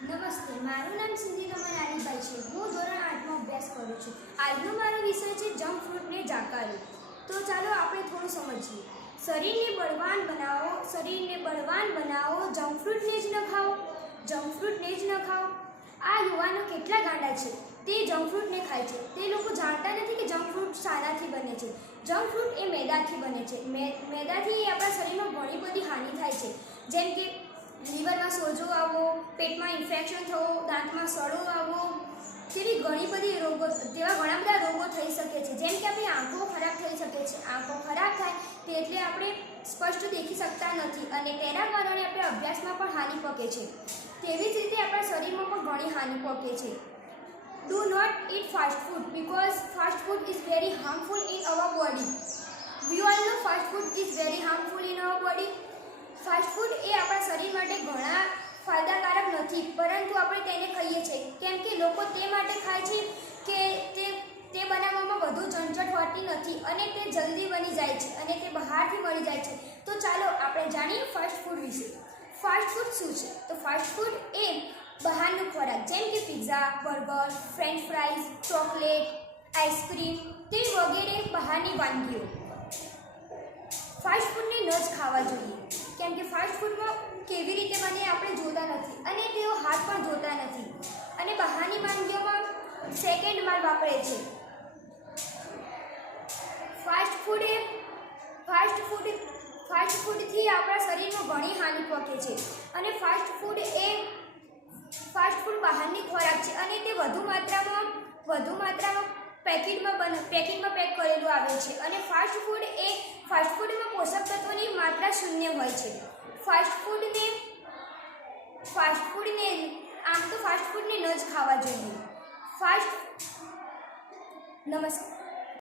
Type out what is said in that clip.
નમસ્તે, મારું નામ સિંધી રમણ આલીભાઈ છે. હું ધોરણ 8માં અભ્યાસ કરું છું. આજનો મારો વિષય છે જંક ફ્રૂટને જાકારો. તો ચાલો આપણે થોડું સમજીએ. શરીરને બળવાન બનાવો, જંક ફ્રૂટને જ ન ખાઓ. આ યુવાનો કેટલા ગાંડા છે, તે જંક ફ્રૂટને ખાય છે. તે લોકો જાણતા નથી કે જંક ફ્રૂટ શાનાથી બને છે. જંક ફ્રૂટ એ મેદાથી બને છે. મેદાથી આપણા શરીરમાં ઘણી બધી હાનિ થાય છે, જેમ કે લીવરમાં સોજો આવવો, પેટમાં ઇન્ફેક્શન થવું, દાંતમાં સડો આવવો, તેવા ઘણા બધા રોગો થઈ શકે છે. જેમ કે આપણી આંખો ખરાબ થઈ શકે છે. આંખો ખરાબ થાય તે એટલે આપણે સ્પષ્ટ દેખી શકતા નથી અને તેના કારણે આપણે અભ્યાસમાં પણ હાનિ પહોંચે છે. તેવી જ રીતે આપણા શરીરમાં પણ ઘણી હાનિ પહોંચે છે. Do not eat fast food because fast food is very harmful in our body. We all know fast food is very harmful in our body. Fast food એ આપણા શરીર માટે ઘણા ફાયદાકારક નથી, પરંતુ આપણે તેને ખાઈએ છીએ. કેમ કે લોકો તે માટે ખાય છે કે તે બનાવવામાં વધુ ઝંઝટ હોતી નથી અને તે જલ્દી બની જાય છે અને તે બહારથી મળી જાય છે. તો ચાલો આપણે જાણીએ ફાસ્ટ ફૂડ વિશે. ફાસ્ટ ફૂડ શું છે? તો ફાસ્ટ ફૂડ એ બહારનો ખોરાક, જેમ કે pizza, burger, French fries, chocolate, ice cream તે વગેરે બહારની વાનગીઓ. ફાસ્ટ ફૂડને ન જ ખાવા જોઈએ, કેમ કે ફાસ્ટ ફૂડમાં કેવી રીતે બને આપણે જોતા નથી અને તેઓ હાથ પણ ધોતા નથી અને બહારની વાનગીઓમાં સેકન્ડ માલ વાપરે છે. ફાસ્ટ ફૂડથી આપણા શરીરમાં ઘણી હાનિ પહોંચે છે અને ફાસ્ટ ફૂડ બહારની ખોરાક છે અને તે વધુ માત્રામાં પેકિંગમાં પેક કરેલું આવે છે અને ફાસ્ટ ફૂડમાં પોષક તત્વોની માત્રા શૂન્ય હોય છે. ફાસ્ટ ફૂડને ન જ ખાવા જોઈએ. નમસ્કાર.